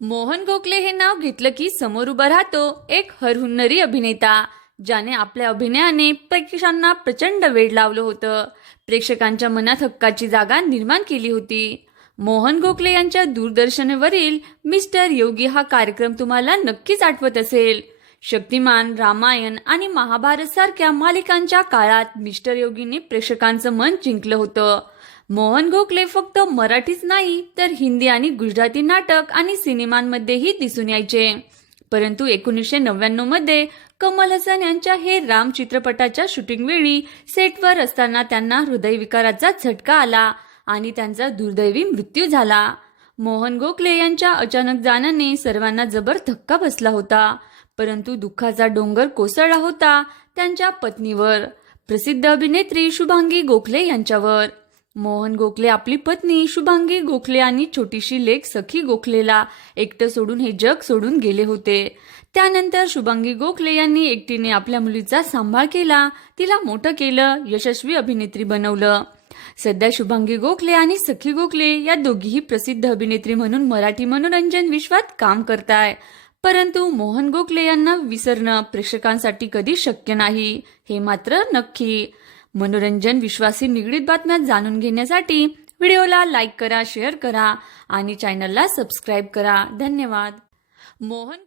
मोहन गोखले हे नाव घेतलं की समोर उभा राहतो एक हरहुन्नरी अभिनेता ज्याने आपल्या अभिनयाने प्रेक्षकांना प्रचंड वेळ लावलं होतं. प्रेक्षकांच्या मनात हक्काची जागा निर्माण केली होती. मोहन गोखले यांच्या दूरदर्शनवरील मिस्टर योगी हा कार्यक्रम तुम्हाला नक्कीच आठवत असेल. शक्तिमान रामायण आणि महाभारत सारख्या मालिकांच्या काळात मिस्टर योगीने प्रेक्षकांचं मन जिंकलं होतं. मोहन गोखले फक्त मराठीच नाही तर हिंदी आणि गुजराती नाटक आणि सिनेमांमध्येही दिसून यायचे. परंतु एकोणीसशे नव्याण्णवमध्ये कमल हसन यांच्या हे राम चित्रपटाच्या शूटिंग वेळी सेटवर असताना त्यांना हृदयविकाराचा झटका आला आणि त्यांचा दुर्दैवी मृत्यू झाला. मोहन गोखले यांच्या अचानक जाण्याने सर्वांना जबर धक्का बसला होता परंतु दुःखाचा डोंगर कोसळला होता त्यांच्या पत्नीवर. प्रसिद्ध अभिनेत्री शुभांगी गोखले यांच्यावर. मोहन गोखले आपली पत्नी शुभांगी गोखले आणि छोटीशी लेख सखी गोखलेला एकटं सोडून हे जग सोडून गेले होते. त्यानंतर शुभांगी गोखले यांनी एकटीने आपल्या मुलीचा सांभाळ केला. तिला मोठं केलं यशस्वी अभिनेत्री बनवलं. सध्या शुभांगी गोखले आणि सखी गोखले या दोघीही प्रसिद्ध अभिनेत्री म्हणून मराठी मनोरंजन विश्वात काम करताय. परंतु मोहन गोखले यांना विसरणं प्रेक्षकांसाठी कधी शक्य नाही हे मात्र नक्की. मनोरंजन विश्वासी निगडीत बातम्या जाणून घेण्यासाठी व्हिडिओला लाईक करा शेअर करा आणि चॅनलला सबस्क्राईब करा. धन्यवाद. मोहन